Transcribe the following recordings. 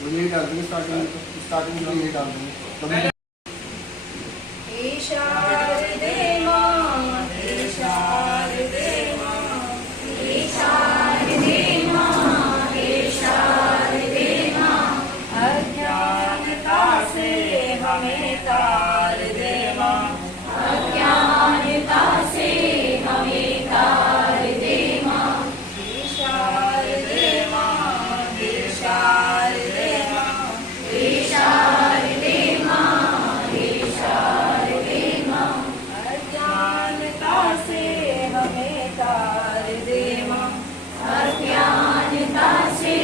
वो यही डाल देंगे स्टार्टिंग में यही डाल देंगे। अज्ञानता से हमें तार दे माँ, अज्ञानता से हमें तार दे माँ, हे शारदे माँ, हे शारदे माँ, हे शारदे माँ, हे शारदे माँ, अज्ञानता से हमें तार दे माँ, अज्ञानता से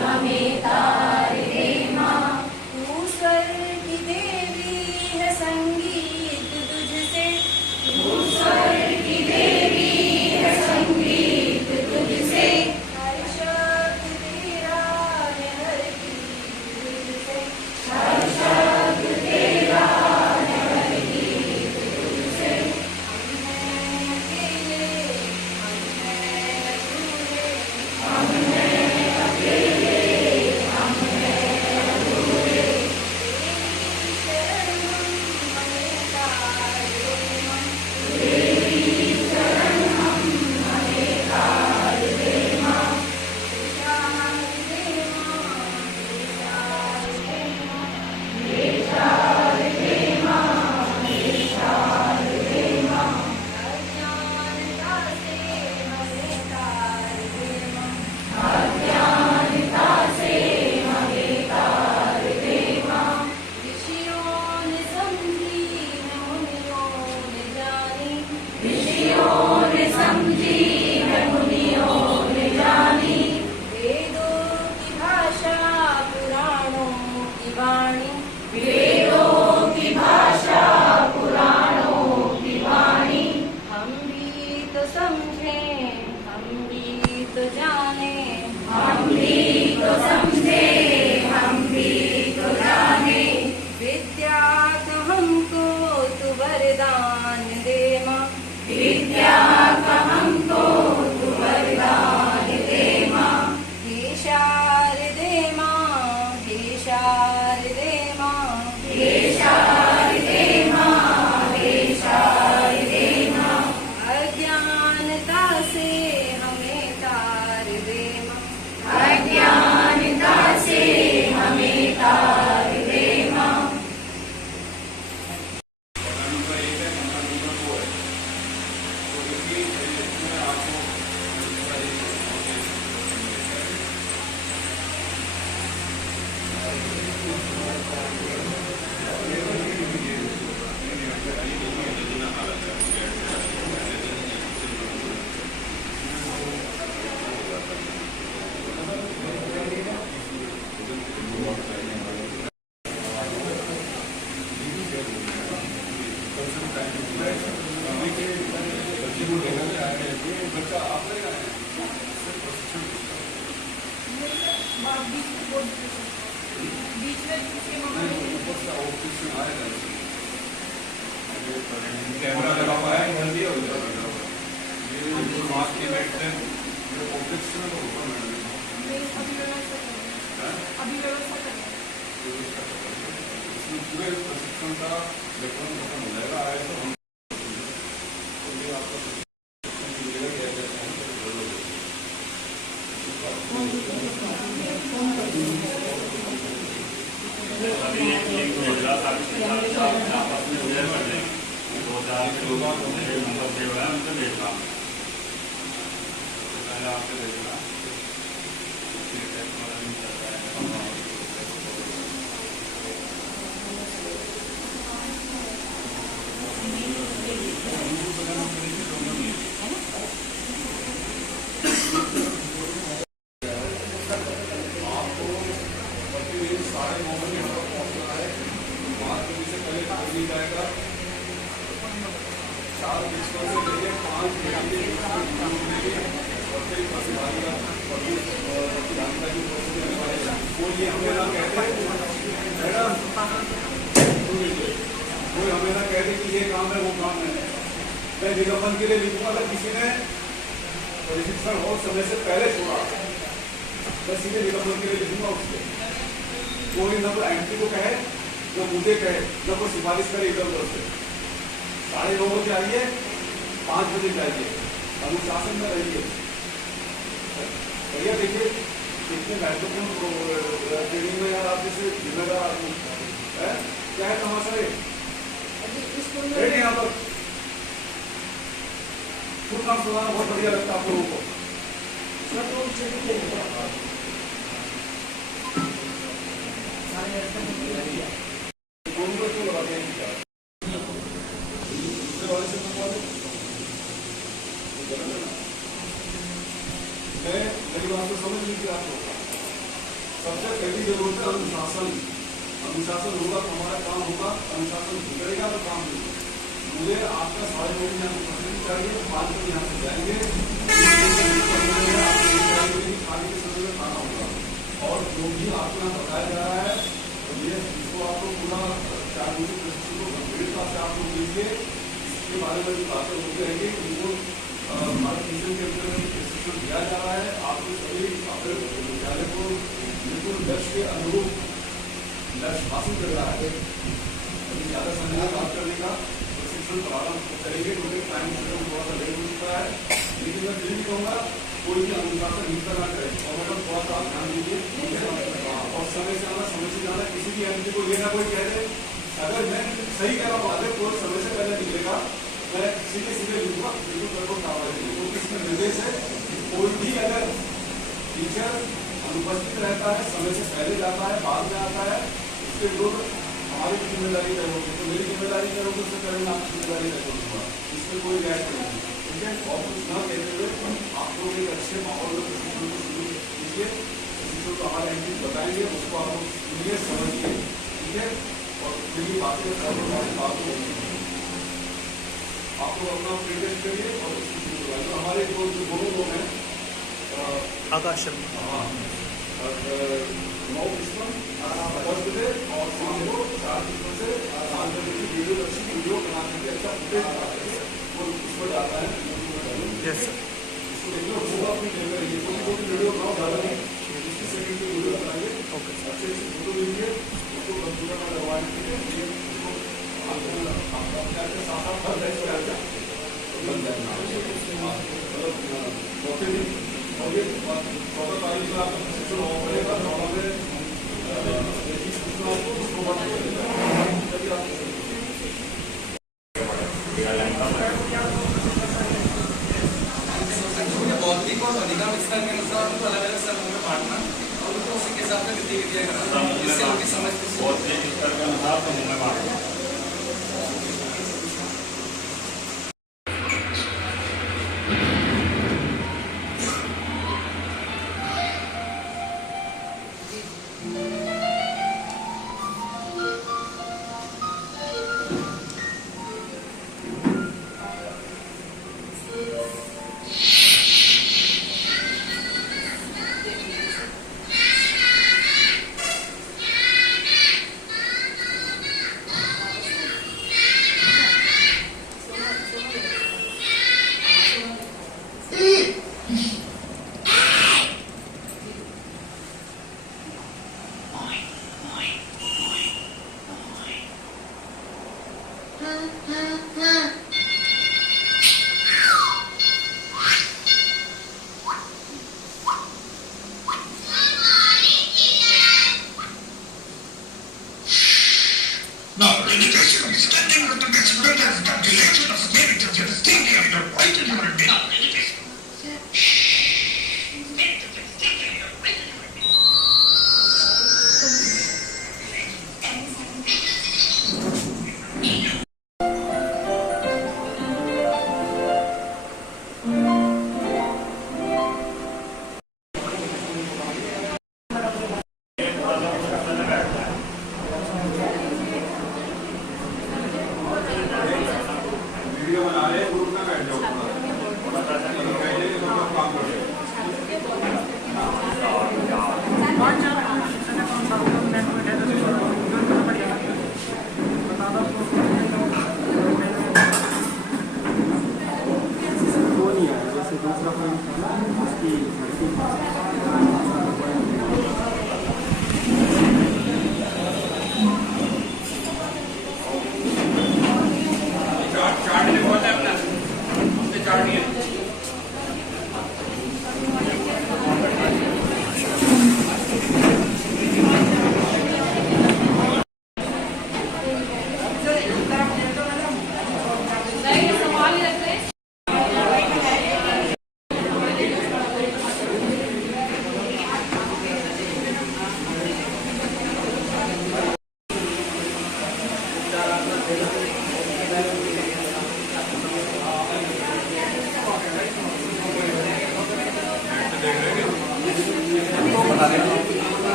हमें तार दे माँ, तू स्वर्ग की देवी है संगीत तुझसे, तू स्वर्ग की देवी है संगीत तुझसे, हर शब्द तेरा है हर गीत तुझसे, हर शब्द तेरा है हर गीत तुझसे, हम हैं अकेले, हम हैं अधूरे, हम हैं अधूरे, तेरी शरण हमें तार दे माँ, तेरी शरण हमें तार दे माँ, हे शारदे माँ, हे शारदे माँ, हे शारदे माँ, अज्ञानता से हमें तार दे माँ, अज्ञानता से हमें तार दे माँ, ऋषियों ने समझी है मुनियों ने जानी, ऋषियों ने समझी है मुनियों ने जानी, वेदों की भाषा पुराणों की वाणी, वेदों की भाषा पुराणों की वाणी, हम भी तो समझें, हम भी तो जाने, हम भी तो समझे, हम भी तो जाने, विद्या का हमको तू वरदान दे माँ, विद्या का हमको तू वरदान दे माँ, हे शारदे माँ, हे शारदे माँ, हे शारदे माँ, हे शारदे माँ, अज्ञानता से हमें तार दे माँ, अज्ञानता से हमें तार दे माँ, कैमरा लगा हुआ है घर दिया हो जाएगा ये जो मास्क के बैठते हैं जो ऑब्जेक्ट्स में तो ऊपर अभी व्यवस्था करें, इसमें पूरे प्रशिक्षण का लेखन खत्म हो जाएगा आए तो हम तो ये आपका प्रशिक्षण मिलेगा क्या कहते हैं आपसे देखना कोई हमें ना कह दे कि ये काम है वो काम है, मैं निगमन के लिए लिखूंगा अगर किसी ने प्रशिक्षण हो समय से पहले छोड़ा मैं सीधे निगमन के लिए लिखूंगा उसके कोई न तो एंटी को कहे न मुझे कहे न कोई सिफारिश करे इधर उधर से। 9:30 बजे आइए, 5 बजे जाइए, अनुशासन में रहिए। भैया देखिए कितने महत्वपूर्ण ट्रेनिंग में यार आप जैसे जिम्मेदार आदमी है। क्या है तमाशा है यहाँ पर खुद काम सुनाना बहुत बढ़िया लगता है आप लोगों को। क्यों लगाते हैं दूसरे वाले से मेरी बात को समझ लीजिए आप लोग। सबसे पहली जरूरत है अनुशासन। अनुशासन होगा तो हमारा काम होगा, अनुशासन बिगड़ेगा तो काम होगा। मुझे आपका 9:30 यहाँ से पहुँचनी चाहिए, 5 बजे यहाँ से जाएंगे, खाने के समय में खाना होगा। और जो भी आपको यहाँ बताया जा रहा है तो ये इसको आपको पूरा 4 दिन प्रशिक्षण को गंभीरता से आप लोग लीजिए। इसके बारे में बातें होती रहेंगी। उनको हमारे मिशन के अंदर प्रशिक्षण दिया जा रहा है। आपको सभी अपने विद्यालय को बिल्कुल लक्ष्य के अनुरूप लक्ष्य हासिल कर रहा है। अभी ज़्यादा समय बात करने का प्रशिक्षण प्रारंभ करेंगे, क्योंकि टाइम शेड्यूल थोड़ा सा लेट हो चुका है। लेकिन मैं फिर भी कहूँगा कोई भी अनुशासन हिंसा ना करे और मतलब थोड़ा सा ध्यान दीजिए और समय से आना, समय से जाना। किसी भी एमपी को ये ना कोई कह दे अगर मैं सही कह रहा हूँ अगर कोई समय से पहले निकलेगा मैं सीधे लिखूंगा, बिल्कुल करो कार्रवाई करेंगे। क्योंकि इसमें निर्देश है कोई भी अगर टीचर अनुपस्थित रहता है, समय से पहले जाता है, बाद में आता है, उसके विरुद्ध हमारी जिम्मेदारी तय होगी। तो मेरी जिम्मेदारी तय होगी, उससे पहले मैं आपकी जिम्मेदारी तय करूँगा। इसमें कोई रियायत नहीं है, ठीक है। और कुछ न कहते हुए आप लोग एक अच्छे माहौल में प्रशिक्षण को शुरू कीजिए। प्रशिक्षण को हमारे एमपी बताएंगे, उसको आप लोग सुनिए, समझिए, ठीक है। और फिर ये बातें बात होगी आप लोग अपना प्रेजेंट करिए और उसको शुरू करवाइए। तो हमारे जो दोनों लोग हैं आकाश शर्मा, हाँ 9 किस्म फर्स्ट डे और शाम को 4 किस्म से 4 बजे की वीडियो बना के अच्छा फुटेज वो उसको डालना है। इसको देखिए पूरा अपनी जगह रहिए, क्योंकि कोई वीडियो बनाओ ज़्यादा नहीं, 30 सेकंड की वीडियो बनाइए, अच्छे से फोटो लीजिए, उसको कंप्यूटर में लगवाने के लिए उसको आपका साथ हर बैच में आएगा बन जाएगा। और ये 14 तारीख को आपका प्रशिक्षण हो पड़ेगा। 9 में उसको बंद कर देगा। भौतिक और अधिगम स्तर के अनुसार उनको अलग अलग समूह में बांटना और उनको उसी के हिसाब से गतिविधियाँ कराना, जिससे उनकी समझ भौतिक स्तर के अनुसार समूह में बांटना।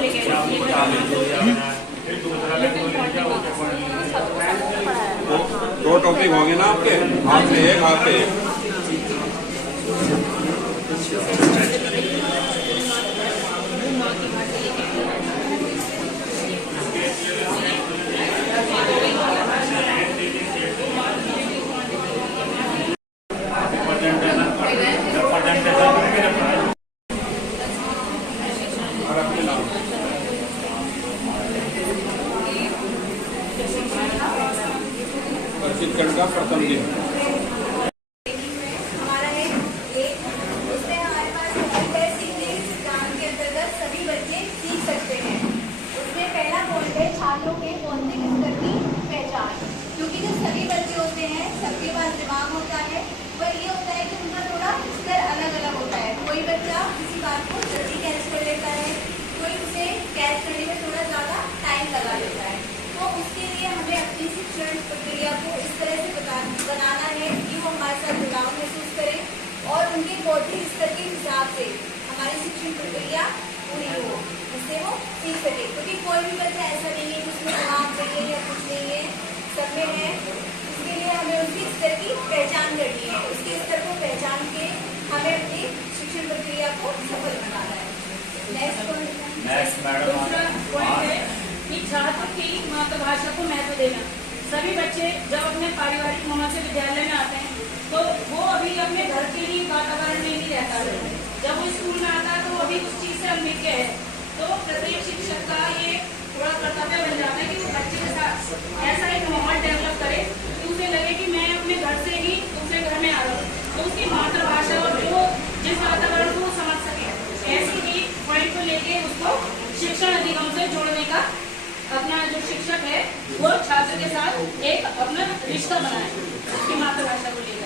लेके दो टॉपिक होंगे ना आपके, हाथ पे एक, हाथ पे एक। प्रशिक्षण का प्रथम दिन हमारा है एक, उसमें हमारे पास पॉइंट है सीखने के सिद्धांत के अंतर्गत सभी बच्चे सीख सकते हैं। उसमें पहला पॉइंट है छात्रों के बौद्धिक स्तर की पहचान, क्योंकि जो सभी बच्चे होते हैं सबके पास दिमाग होता है, पर ये होता है कि उनका थोड़ा स्तर अलग अलग होता है। कोई बच्चा किसी बात को जल्दी कैच कर लेता है, कोई उसे कैच करने में थोड़ा ज़्यादा टाइम लगा लेता है। तो उसके लिए हमें अपनी शिक्षण प्रक्रिया को इस तरह से बनाना है कि वो हमारे साथ जुड़ाव महसूस करें और उनके बौद्धिक स्तर के हिसाब से हमारी शिक्षण प्रक्रिया पूरी हो, जिससे वो सीख सके। क्योंकि कोई भी बच्चा ऐसा नहीं है जिसमें दिमाग चाहिए या कुछ नहीं है, सब में है। इसके लिए हमें उनके स्तर की पहचान करनी है, उसके स्तर को पहचान के हमें अपनी शिक्षण प्रक्रिया को सफल बनाना है। नेक्स्ट मैडम, दूसरा पॉइंट है कि छात्र की मातृभाषा को महत्व देना। सभी बच्चे जब अपने पारिवारिक माहौल से विद्यालय में आते हैं तो वो अभी अपने घर के ही वातावरण में ही रहता है। जब वो स्कूल में आता है तो वो अभी उस चीज से अनभिज्ञ है। तो प्रत्येक शिक्षक का ये थोड़ा कर्तव्य बन जाता है कि वो बच्चे के साथ ऐसा एक माहौल डेवलप करे कि उसे लगे कि मैं अपने घर से ही दूसरे घर में आ रहा हूँ, तो उसकी मातृभाषा और जो जिस वातावरण को वो समझ सके, ऐसी ही पॉइंट को लेके उसको शिक्षण अधिगम से जोड़ने का अपना जो शिक्षक है वो छात्र के साथ एक अपना रिश्ता बनाए उसकी मातृभाषा को लेकर।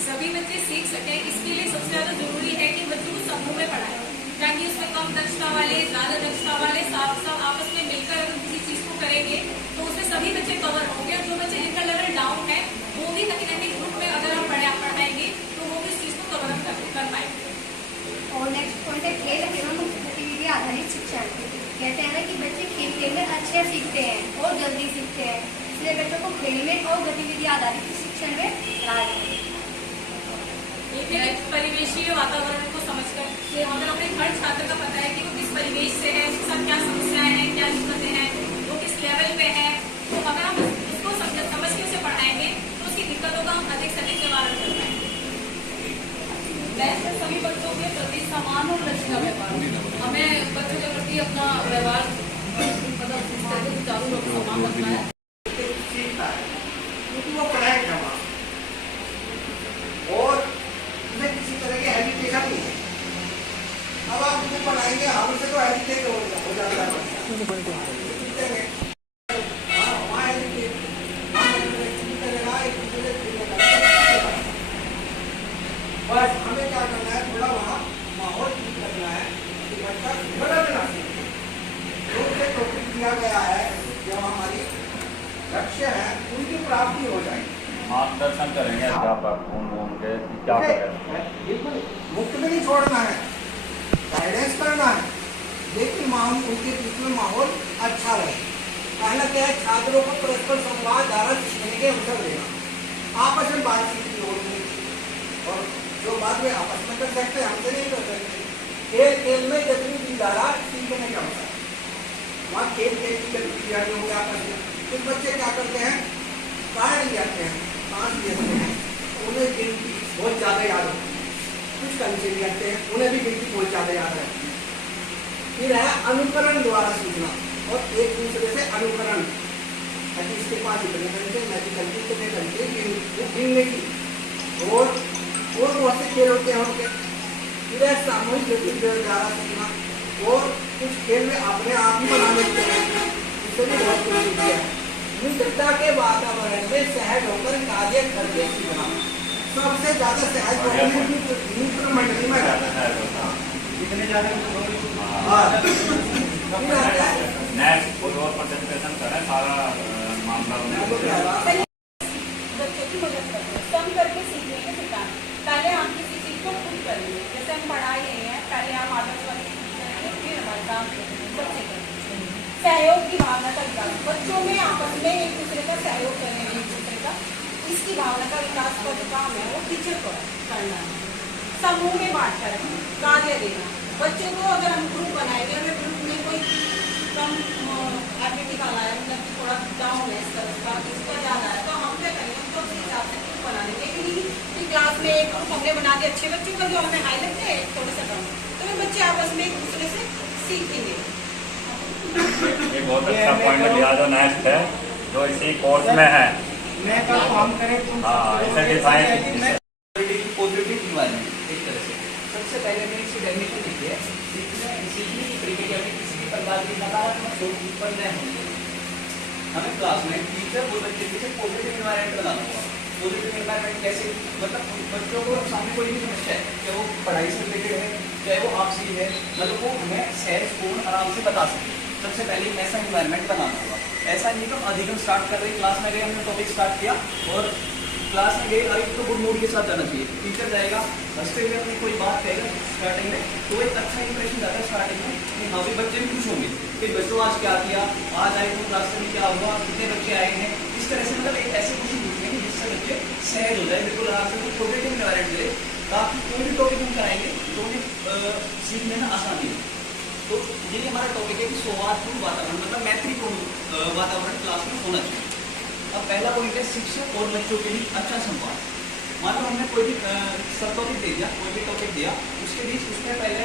सभी बच्चे सीख सके, इसके लिए सबसे ज्यादा जरूरी है कि बच्चों को समूह में पढ़ाएं, ताकि उसमें कम दक्षता वाले, ज्यादा दक्षता वाले सब आपस में मिलकर अगर किसी चीज को करेंगे तो उससे सभी बच्चे कवर होंगे। और जो बच्चे जिनका लेवल डाउन है वो भी कहीं ना कहीं ग्रुप में अगर हम पढ़ाएंगे तो वो भी इस चीज को कवर अप कर पाएंगे। और नेक्स्ट पॉइंट है खेल एवं गतिविधि आधारित शिक्षण। कहते हैं ना कि बच्चे खेल में अच्छे सीखते हैं और जल्दी सीखते हैं, इसलिए बच्चों को खेल में और गतिविधि आधारित शिक्षण में लाए। परिवेशीय वातावरण को समझकर कि अगर अपने हर छात्र का पता है कि वो किस परिवेश से है, उसके साथ क्या समस्याएं हैं, क्या दिक्कतें हैं, वो किस लेवल पे है, तो अगर हम उसको समझ के उसे पढ़ाएंगे तो उसकी दिक्कतों का हम अधिक से अधिक निवारण कर पाएंगे। वैसे सभी बच्चों के प्रति समान और लचीला व्यवहार, हमें बच्चों के प्रति अपना व्यवहार मतलब चारों लोग समान रखना है। सीखता है क्योंकि वो पढ़ाएगा वहाँ और उसमें किसी तरह की एजुकेशन नहीं है। अब आप उसे पढ़ाएंगे, हमसे तो एजुकेट हो जाता है। बस हमें क्या करना है, थोड़ा वहाँ माहौल ठीक करना है कि बच्चा गलत ना सीखे। जो उसे टॉपिक दिया गया है, जो हमारी लक्ष्य है, उनकी प्राप्ति हो जाएगी। मार्गदर्शन करेंगे अध्यापक घूम के क्या करें। बिल्कुल मुक्त में नहीं छोड़ना है, गाइडेंस करना है, लेकिन उनके बीच में माहौल अच्छा रहे। पहला क्या है, छात्रों को परस्पर संवाद द्वारा सीखने के अवसर देना, आपस में बातचीत की होनी और जो बात में आपस में कर सकते हैं हमसे नहीं कर सकते। खेल में गतिविधि द्वारा सीखने का अवसर, वहाँ खेल की गतिविधियाँ हो गया आपस में। कुछ बच्चे क्या करते हैं, पढ़ जाते हैं, सांस लेते हैं, उन्हें गिनती बहुत ज़्यादा याद होती है। कुछ कंचे लेते हैं, उन्हें भी गिनती बहुत ज़्यादा याद रहती है। फिर है अनुकरण द्वारा सीखना और एक दूसरे से अनुकरण, इसके पास इतने घंटे, मैं भी घंटे कितने घंटे गिनने की। और बहुत से खेल होते हैं उनके, फिर है सामूहिक गतिविधियों द्वारा सीखना और कुछ खेल में अपने आप ही बना लेते हैं, इससे भी बहुत कुछ सीखते हैं। मित्रता के वातावरण में सहज होकर कार्य करके सीखना, सबसे ज्यादा सहज मित्र मंडली में रहता है। कितने ज्यादा नेक्स्ट और प्रेजेंटेशन करें सारा मामला बच्चों की मदद करते हैं, कम करके सीखने के सिद्धांत। पहले हम किसी चीज को खुद करेंगे, जैसे हम पढ़ा ही नहीं है, पहले हम काम करते हैं सबसे पहले सहयोग की भावना का विकास, बच्चों में आपस में एक दूसरे का सहयोग करें, एक दूसरे का इसकी भावना का विकास का जो काम है वो टीचर को करना है। समूह में बांट कर कार्य देना, बच्चों को अगर हम ग्रुप बनाएंगे, अगर ग्रुप में कोई कम एक्टिविटी का लाया, मतलब कि थोड़ा डाउन है इस तरह का, इसका ज़्यादा है, तो हम क्या करेंगे उसको अपने हिसाब से ग्रुप बना लेंगे। कि क्लास में एक ग्रुप हमने बना दिया अच्छे बच्चों का जो हमें हाई लगते हैं, थोड़ा सा डाउन, तो वे बच्चे आपस में एक दूसरे से सीखेंगे। ये बहुत अच्छा पॉइंट लिया जो नेक्स्ट है जो इसी कोर्स में है। मैं कल काम करें तुम हाँ, इसे डिफाइन पॉजिटिव इन्वायरमेंट एक तरह से। सबसे पहले मैंने इसकी डेफिनेशन लिखी है, सीखने की प्रक्रिया में किसी भी प्रकार की नकारात्मक सोच उत्पन्न नहीं होनी चाहिए। हमें क्लास में टीचर और बच्चे के बीच पॉजिटिव इन्वायरमेंट बनाना होगा। पॉजिटिव इन्वायरमेंट कैसे, मतलब बच्चों को सामने कोई भी समस्या है, चाहे वो पढ़ाई से रिलेटेड है, चाहे वो आपसी है, मतलब वो हमें सहजपूर्ण आराम से बता सके। सबसे पहले ऐसा इन्वायरमेंट बनाना होगा। ऐसा नहीं तो अधिगम स्टार्ट कर रही क्लास में गए, हमने टॉपिक स्टार्ट किया और क्लास में गए, एक तो गुड मूड के साथ जाना चाहिए। टीचर जाएगा हंसते हुए अपनी कोई बात कहेगा स्टार्टिंग में, तो एक अच्छा इंप्रेशन जाता है स्टार्टिंग में कि हाँ भाई बच्चे भी खुश होंगे कि बच्चों आज क्या किया, आज आए तो क्लास में क्या हुआ, कितने बच्चे आए हैं। इस तरह से मतलब एक ऐसे क्वेश्चन पूछेंगे जिससे बच्चे सहज हो जाए, बिल्कुल आराम से पॉजिटिव इन्वायरमेंट मिले, ताकि कोई भी टॉपिक हम कराएंगे तो उन्हें सीखने में आसानी हो। तो ये हमारा टॉपिक है कि सौहार्दपूर्ण वातावरण, मतलब मैत्रीपूर्ण वातावरण क्लास में होना चाहिए। अब पहला पॉइंट है शिक्षक और बच्चों के बीच अच्छा संवाद। मान लो हमने कोई भी सब टॉपिक दे दिया, कोई भी टॉपिक दिया, उसके बीच उसमें पहले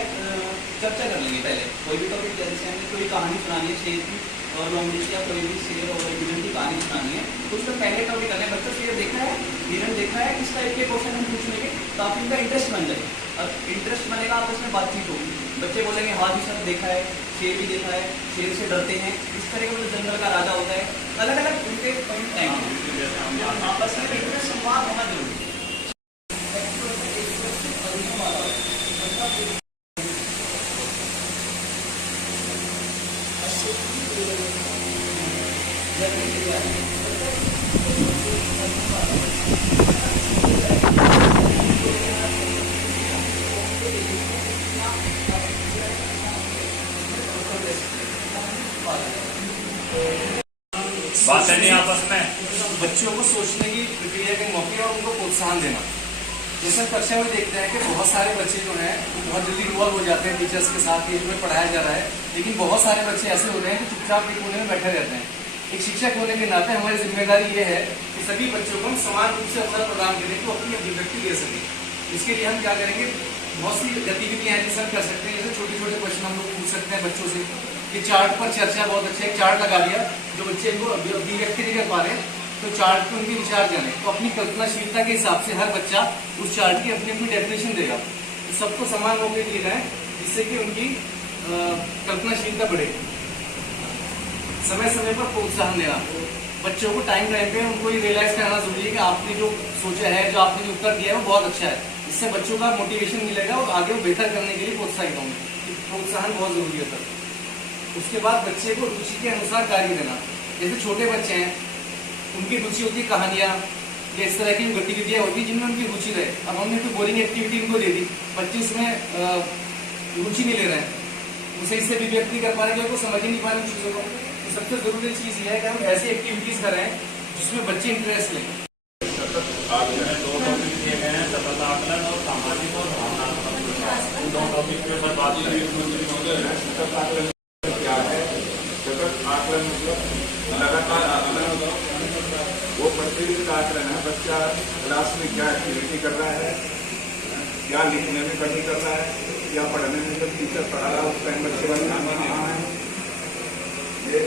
चर्चा कर लेंगे। पहले कोई भी टॉपिक दिया, जैसे हमने कोई कहानी सुनानी है शेर की और लॉन्ग या कोई भी शेर और हिरन की कहानी सुनानी है, तो उसमें पहले टॉपिक करना है बच्चों शेर देखा है, हिरन देखा है, इस टाइप के क्वेश्चन हम पूछ लेंगे ताकि उनका इंटरेस्ट बन जाए। अब इंटरेस्ट बनेगा आपस में बातचीत होगी, बच्चे बोलेंगे हाँ जी सर देखा है, शेर भी देखा है, शेर से डरते हैं, इस तरह का जंगल का राजा होता है, अलग अलग उनके पॉइंट आएंगे। आपस में इंटरेस्ट संवाद होना जरूरी है। बात नहीं आपस में बच्चों को सोचने की प्रक्रिया के मौके और उनको प्रोत्साहन देना। जैसे कक्षा में देखते हैं कि बहुत सारे बच्चे जो हैं बहुत जल्दी इन्वॉल्व हो जाते हैं टीचर्स के साथ, ये में पढ़ाया जा रहा है, लेकिन बहुत सारे बच्चे ऐसे होते हैं कि चुपचाप के कोने में बैठे रहते हैं। एक शिक्षक होने के नाते हमारी जिम्मेदारी ये है कि सभी बच्चों को हम समान रूप से अवसर प्रदान करें कि वो अपनी अभिव्यक्ति दे सकें। इसके लिए हम क्या करेंगे, बहुत सी गतिविधियाँ हैं जिसे हम कर सकते हैं। जैसे छोटे छोटे क्वेश्चन हम लोग पूछ सकते हैं बच्चों से कि चार्ट पर चर्चा, बहुत अच्छा एक चार्ट लगा दिया, जो बच्चे इनको अभिव्यक्ति नहीं कर पा रहे तो चार्ट पे उनके विचार जाने, तो अपनी कल्पनाशीलता के हिसाब से हर बच्चा उस चार्ट की अपनी अपनी डेफिनेशन देगा। तो सबको समान मौके दिए जाए जिससे कि उनकी कल्पनाशीलता बढ़े। समय समय पर प्रोत्साहन देना, बच्चों को टाइम पे उनको ये रियलाइज कराना जरूरी है कि आपने जो सोचा है, जो आपने जो उत्तर दिया है वो बहुत अच्छा है। इससे बच्चों का मोटिवेशन मिलेगा और आगे वो बेहतर करने के लिए प्रोत्साहित होंगे। प्रोत्साहन बहुत जरूरी है सर। उसके बाद बच्चे को रुचि के अनुसार कार्य देना। जैसे छोटे बच्चे हैं, उनकी रुचि होती है कहानियाँ या इस तरह की गतिविधियाँ होती है जिनमें उनकी रुचि रहे। अब हमने कोई बोरिंग एक्टिविटी उनको दे दी, बच्चे उसमें रुचि नहीं ले रहे हैं, उसे इससे भी व्यक्त नहीं कर पा रहे क्योंकि वो समझ ही नहीं पा रहे चीज़ों को। तो सबसे जरूरी चीज़ यह है कि हम ऐसी एक्टिविटीज़ करें जिसमें बच्चे इंटरेस्ट लें। आकलन, दो टॉपिक दिए गए हैं, सतत आकलन और सामाजिक और भावनात्मक। दो टॉपिक के ऊपर बात करें। क्या है सतत आकलन? मतलब लगातार आकलन होगा, वो प्रतिदिन का आकलन है। बच्चा क्लास में क्या एक्टिविटी कर रहा है, क्या लिखने में कमी कर रहा है, क्या पढ़ने में जब टीचर पढ़ा रहा है उस टाइम बच्चे का ध्यान नहीं रहा है। ये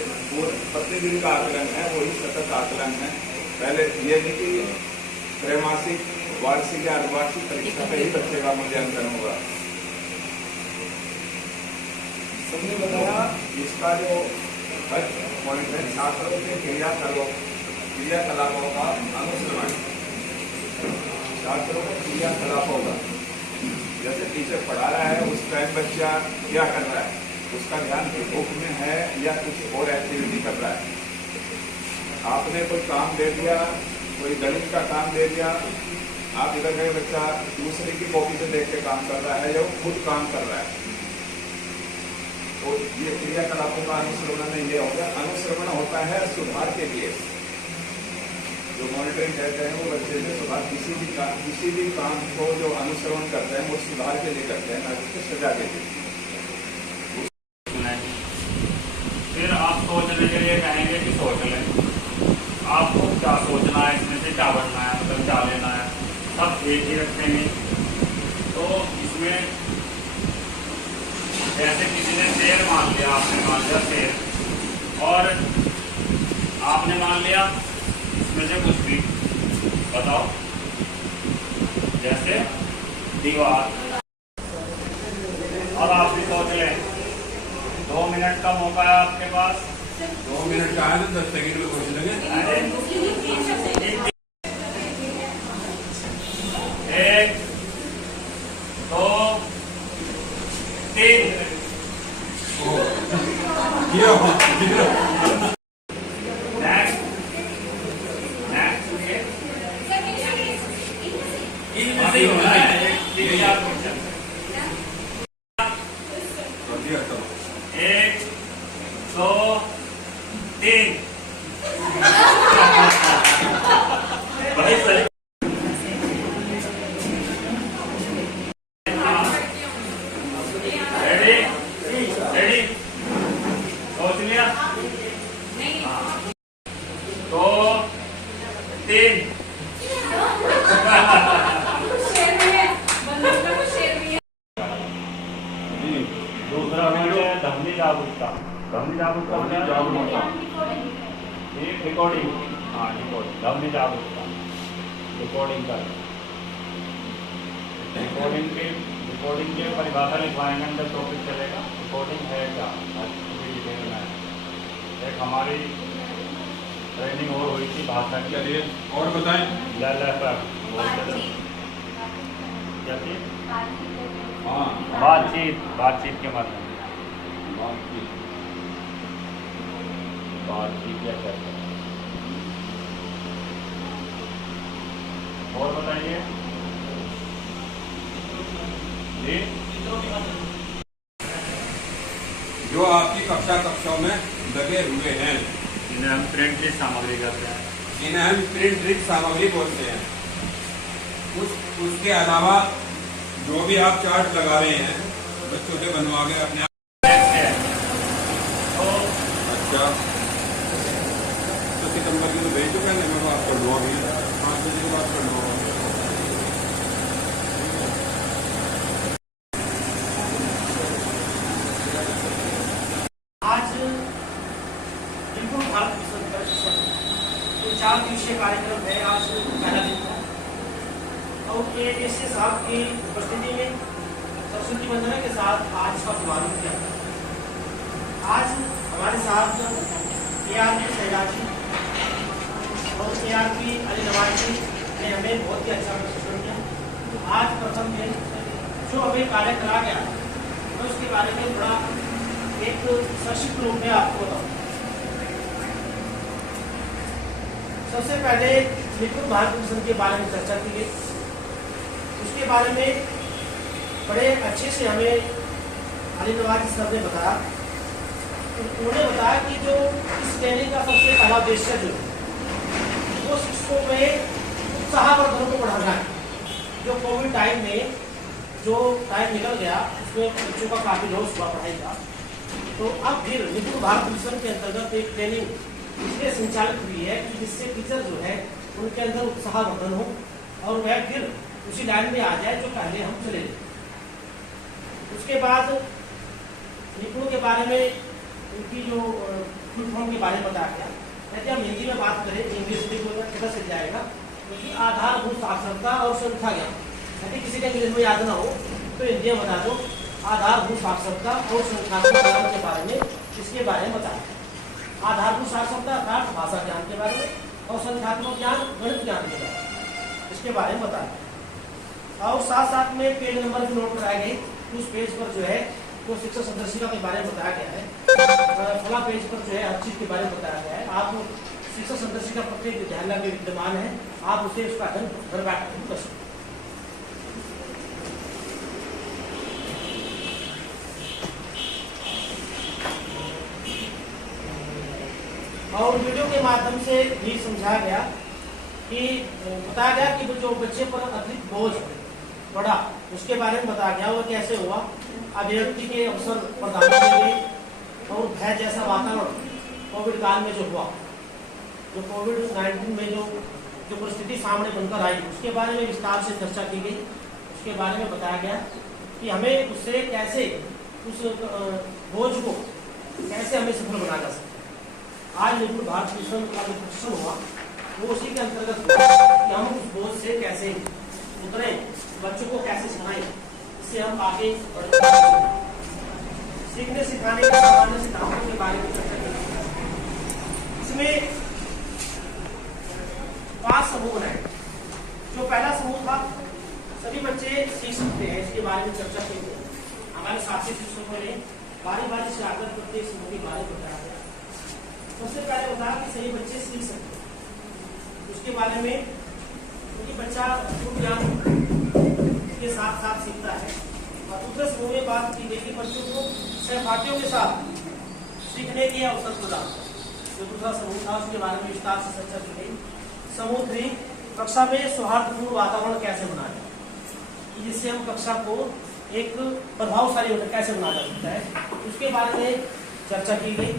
प्रतिदिन का आकलन है, वही सतत आकलन है। पहले ये नहीं कि त्रैमासिक, वार्षिक या अर्धवार्षिक परीक्षा पे ही बच्चे का मूल्यांकन होगा। सबने बताया इसका जो पॉइंट है छात्रों के क्रियाकलापों का अनुश्रवण। छात्रों के क्रियाकलापों का, जैसे टीचर पढ़ा रहा है उस टाइम बच्चा क्या कर रहा है, उसका ध्यान बुक में है या कुछ और एक्टिविटी कर रहा है। आपने कोई काम दे दिया, कोई गणित का काम दे दिया, आप इधर गए, बच्चा दूसरे की कॉपी से देख के काम कर रहा है या वो खुद काम कर रहा है। तो ये क्रियाकलापों का अनुश्रवण में ये हो गया। अनुश्रवण होता है सुधार के लिए, जो मॉनिटरिंग कहते हैं वो बच्चे से सुधार, किसी भी काम को जो अनुश्रवण करते हैं वो सुधार के लिए करते हैं, ना कि सजा के लिए। फिर आप सोचने के लिए कहेंगे कि सोच लें आपको क्या सोचना है, इसमें से क्या बनना है, मतलब क्या लेना है, सब एक ही रखेंगे। तो इसमें जैसे किसी ने शेर मान लिया, आपने मान लिया शेर, और आपने मान लिया इसमें से कुछ भी, बताओ, जैसे दीवार, और आप भी सोच लें। 2 मिनट का मौका है आपके पास। 2 मिनट का है तो 10 सेकंड में क्वेश्चन लगे। 1 2 3 नेक्स्ट इनमें से ही होना है। 1 2 3 भाई सही। रेडी सोच लिया? 2 3 दूसरा वीडियो है धमनी जागरूकता। धमनी जागरूकता रिकॉर्डिंग, हाँ रिकॉर्डिंग, धमनी जागरूकता रिकॉर्डिंग कर, रिकॉर्डिंग की परिभाषा लिखवाएंगे, अंदर टॉपिक चलेगा रिकॉर्डिंग है क्या, डिटेल में। एक हमारी ट्रेनिंग और हुई थी भाषा की। चलिए और बताएं। क्या थी? हाँ, बातचीत के मतलब बातचीत क्या करते हैं, और बताइए जी। जो आपकी कक्षाओं में लगे हुए हैं, इन्हें हम प्रिंट सामग्री कहते हैं, इन्हें हम प्रिंट सामग्री बोलते हैं। उसके अलावा जो भी आप चार्ट लगा रहे हैं बच्चों से बनवा के अपने अच्छा, तो सितंबर की तो भेज चुका है, मैं बात कर लूँगा अभी 5 बजे की बात कर लूँगा। आज बिल्कुल भारत मिशन का जो 4 दिवसीय कार्यक्रम है, आज पहला दिन था और एस साहब की उपस्थिति में सरस्वती वंदना के साथ आज इसका शुभारंभ किया। आज हमारे साथ ARP शैलाज जी और ARP अली नवाज जी ने हमें बहुत ही अच्छा प्रशिक्षण किया। आज प्रथम दिन जो हमें कार्य करा गया मैं उसके बारे में थोड़ा एक संक्षिप्त रूप में आपको बताऊं। सबसे पहले निपुण भारत मिशन के बारे में चर्चा की गई, उसके बारे में बड़े अच्छे से हमें अली नवाज सर ने बताया। उन्होंने बताया कि जो इस ट्रेनिंग का सबसे पहला उद्देश्य जो वो शिक्षकों में उत्साहवर्धन को बढ़ाना है। जो कोविड टाइम में जो टाइम निकल गया उसमें बच्चों का काफी लॉस हुआ पढ़ाई का, तो अब फिर निपुण भारत मिशन के अंतर्गत एक ट्रेनिंग इसलिए संचालित हुई है कि जिससे टीचर जो है उनके अंदर उत्साहवर्धन हो और वह फिर उसी लाइन में आ जाए जो पहले हम चले। उसके बाद निपुण के बारे में उनकी जो फुल फॉर्म के बारे में बताया गया। यदि हम हिंदी में बात करें इंग्लिश में पता चल जाएगा, क्योंकि आधारभूत साक्षरता और संख्या ज्ञान, यदि किसी का इंग्लिश में याद ना हो तो हिंदी में बता दो। आधारभूत साक्षरता और संख्यात्मक ज्ञान के बारे में इसके बारे में बताया। आधारभूत साक्षरता अर्थात भाषा ज्ञान के बारे में और संख्यात्मक ज्ञान गणित ज्ञान के बारे में इसके बारे में बताया। और साथ साथ में पेज नंबर भी नोट कराए गए। उस पेज पर जो है वो शिक्षक संदर्शिका के बारे में बताया गया है। फला पेज पर जो है हर चीज के बारे में बताया गया है। आप शिक्षक संदर्शिका प्रत्येक विद्यालय में विद्यमान है, आप उसे उसका अध्ययन घर बैठ कर सकते। और वीडियो के माध्यम से भी समझाया गया कि बताया गया कि जो बच्चे पर अतिरिक्त बोझ पड़ा उसके बारे में बताया गया वो कैसे हुआ, अभिव्यक्ति के अवसर प्रदान किए गए और भय जैसा वातावरण कोविड काल में जो हुआ, जो कोविड-19 में जो परिस्थिति सामने बनकर आई उसके बारे में विस्तार से चर्चा की गई। उसके बारे में बताया गया कि हमें उससे कैसे उस बोझ को कैसे हमें सफल बनाया जा सकता। आज निपुण भारत मिशन का जो प्रदर्शन हुआ वो उसी के अंतर्गत कि हम उस बोझ से कैसे उतरे, बच्चों को कैसे सिखाएं, इससे हम आगे सीखने सिखाने के सामान्य सिद्धांतों के बारे में चर्चा की। इसमें 5 समूह बनाए। जो पहला समूह था सभी बच्चे सीख सकते हैं, इसके बारे में चर्चा की गई। हमारे साथी शिक्षकों ने बारी से आकर प्रत्येक समूह के बारे में बताया गया। सबसे पहले बताया कि सही बच्चे सीख सकते हैं, उसके बारे में क्योंकि बच्चा ज्ञान के साथ साथ सीखता है। और दूसरे समूह में बात की गई कि बच्चों को सहपाठियों के साथ सीखने के अवसर प्रदान। जो दूसरा समूह था उसके बारे में विस्तार से चर्चा की गई। समूह 3 कक्षा में सौहार्दपूर्ण वातावरण कैसे बनाया, जिससे हम कक्षा को एक प्रभावशाली कैसे बनाया जा सकता है, उसके बारे में चर्चा की गई।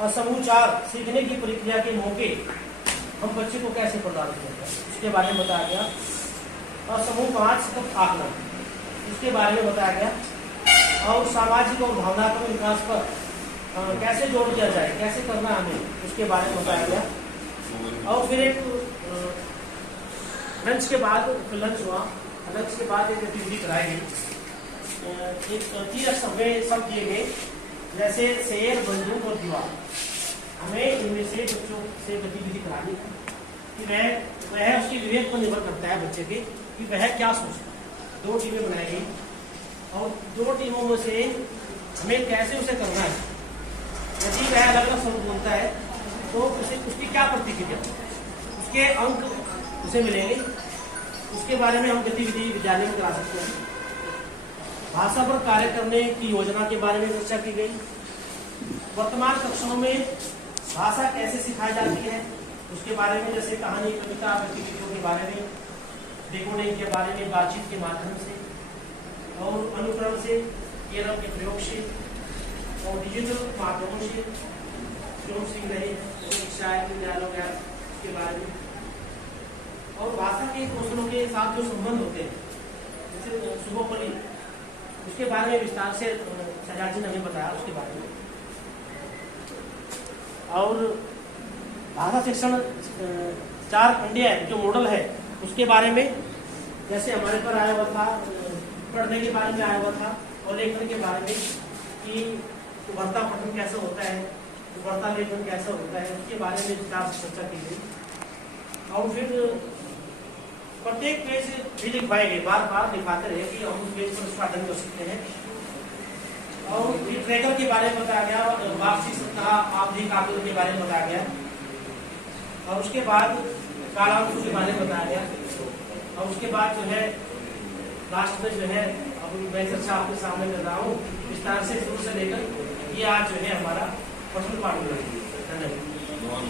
और समूह 4 सीखने की प्रक्रिया के मौके हम बच्चे को कैसे प्रदान करते हैं, उसके बारे में बताया गया। और समूह 5 सतत आकलन, इसके बारे में बताया गया। और सामाजिक और भावनात्मक विकास पर कैसे जोड़ दिया जाए, कैसे करना हमें, उसके बारे में बताया गया। और फिर एक लंच के बाद लंच हुआ, लंच के बाद एक एक्टिविटी कराई गई। एक 3 सब दिए गए, जैसे शेर, बंदूक और दीवार। हमें इनमें से बच्चों से गतिविधि करानी है कि वह उसके विवेक पर निर्भर करता है बच्चे के कि वह क्या सोचता है। 2 टीमें बनाई गई और 2 टीमों में से हमें कैसे उसे करना है। यदि वह अलग अलग शब्द बोलता है तो उसे उसकी क्या प्रतिक्रिया, उसके अंक उसे मिलेंगे, उसके बारे में हम गतिविधि विद्यालय में करा सकते हैं। भाषा पर कार्य करने की योजना के बारे में चर्चा की गई। वर्तमान कक्षाओं में भाषा कैसे सिखाई जाती है उसके बारे में, जैसे कहानी, कविता, गतिविधियों के बारे में, रिकॉर्डिंग के बारे में, बातचीत के माध्यम से और अनुकरण से, केरल के प्रयोग से और डिजिटल माध्यमों से जो सीख रहे हैं शिक्षाएं विद्यालयों के बारे में। और भाषा के कौशलों के साथ जो संबंध होते हैं जैसे शुभोपरि, उसके बारे में विस्तार से शहजाद जी ने हमें बताया उसके बारे में। और भाषा शिक्षण 4 खंडीय जो मॉडल है उसके बारे में, जैसे हमारे पर आया हुआ था, पढ़ने के बारे में आया हुआ था और लेखन के बारे में कि उभरता पठन कैसे होता है, उभरता लेखन कैसे होता है, उसके बारे में विस्तार से चर्चा की गई। और फिर प्रत्येक पेज भी लिखवाए गए, बार लिखाते रहे कि हम उस पेज पर उत्पादन कर सकते हैं। और फिर ट्रैकर के बारे में बताया गया, वार्षिक सप्ताह, आवधिक आकलन के बारे में बताया गया। और उसके बाद कालांश के बारे में बताया गया। और उसके बाद जो है लास्ट में जो है अब मैं चर्चा आपके सामने कर रहा हूँ विस्तार से शुरू से लेकर ये आज जो है हमारा प्रश्न पाठ। धन्यवाद।